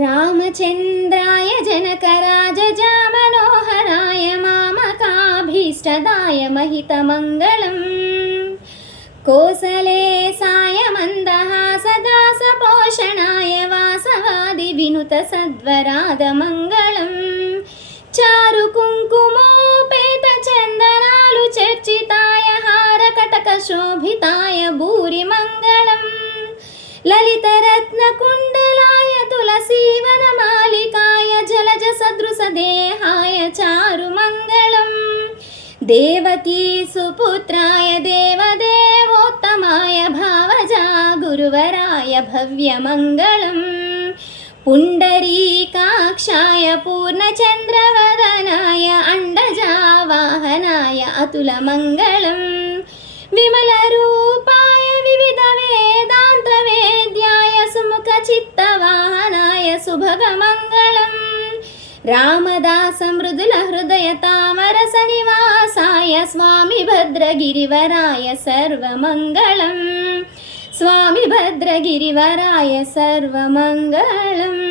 रामचन्द्राय जनकराजजामनोहराय मामकाभीष्टदाय महितमङ्गलम् कोसलेशाय मन्दहासदासपोषणाय वासवादिविनुतसद्वरादमङ्गलम् चारुकुङ्कुमोपेतचन्दनालु चर्चिताय हारकटकशोभिताय भूरिमङ्गलम् ललितरत्नकुण्डलाय तुलसीवनमालिकाय जलजसदृशदेहाय चारुमङ्गलम् Devaki सुपुत्राय देवदेवोत्तमाय भावजा गुरुवराय भव्यमङ्गलम् पुण्डरीकाक्षाय पूर्णचन्द्रवदनाय अण्डजावाहनाय अतुलमङ्गलम् विमलरूपाय विविधवेदान्तवेद्याय सुमुखचित्तवाहनाय सुभगमङ्गलम् रामदासमृदुलहृदयतामरसनिवासाय स्वामी भद्रगिरिवराय सर्वमङ्गलम् स्वामी भद्रगिरिवराय सर्वमङ्गलम्।